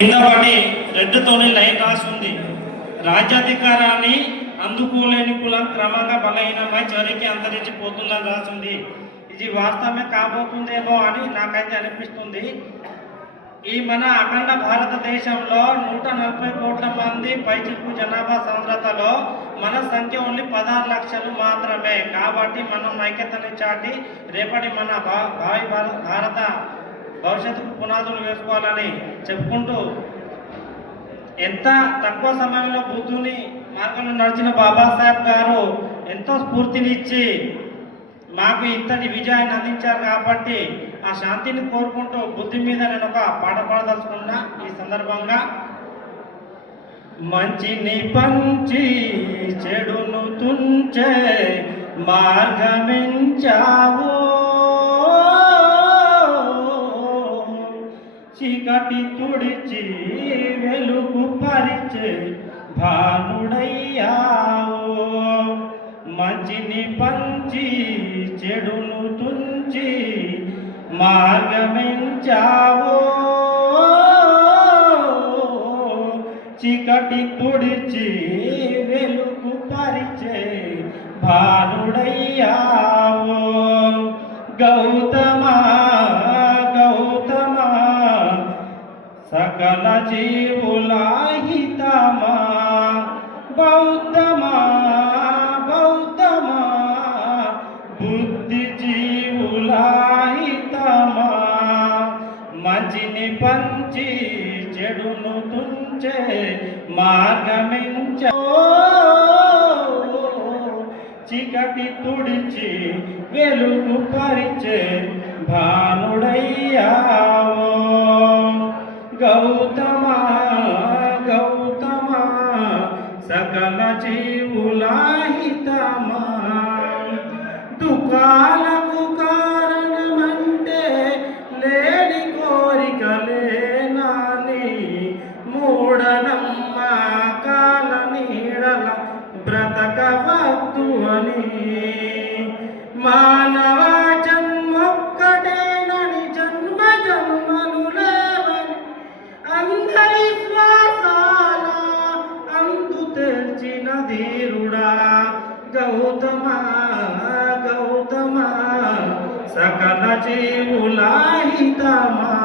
కింద పడి రెడ్డుతోని లైన్ రాస్తుంది. రాజ్యాధికారాన్ని అందుకోలేని కులం క్రమంగా బలహీనమై చివరికి అంతరించిపోతుందని రాస్తుంది. ఇది వాస్తవమే కాబోతుందేమో అని నాకైతే అనిపిస్తుంది. ఈ మన అఖండ భారతదేశంలో 140 కోట్ల మంది పైచిలకు జనాభా సాంద్రతలో మన సంఖ్య ఓన్లీ 16 లక్షలు మాత్రమే. కాబట్టి మనం ఐక్యతని చాటి రేపటి మన భావి భారత భవిష్యత్తుకు పునాదులు వేసుకోవాలని చెప్పుకుంటూ, ఎంత తక్కువ సమయంలో బుద్ధుని మార్గంలో నడిచిన బాబాసాహెబ్ గారు ఎంతో స్ఫూర్తినిచ్చి మాకు ఇంతటి విజయాన్ని అందించారు. కాబట్టి ఆ శాంతిని కోరుకుంటూ బుద్ధి మీద నేను ఒక పాట పాడదలుచుకున్నా. ఈ సందర్భంగా మంచిని పంచి చెడును తుంచే మార్గమించావు, చీకటి తుడిచి వెలుగు పరిచే భానుడయ్యావు. మంచిని పంచి చెడును తుంచి మార్గమించావు, చీకటి తుడిచి వెలుగు పరిచే భానుడయ్యావు. గౌతమా గౌతమా సకల జీవుల హితమా, బౌద్ధమా బౌద్ధమా బుద్ధి జీవుల హితమా. మంచిని పంచి చెడును తుంచే మార్గమించో, చీకటి తుడిచి వెలుగు పరిచే భానుడయ్యావు. గౌతమా గౌతమా సకల జీవుల హితమా. దుఃఖాలకు కారణమంటే లేని కోరికలేనాని, మూఢనమ్మకాల నీడల బ్రతకవద్దు అని. మానవ జన్మొక్కటేనని జన్మ జన్మలు లేవని అంధవిశ్వాసాల అంతు తెల్చిన ధీరుడా. గౌతమా గౌతమా సకల జీవుల హితమా.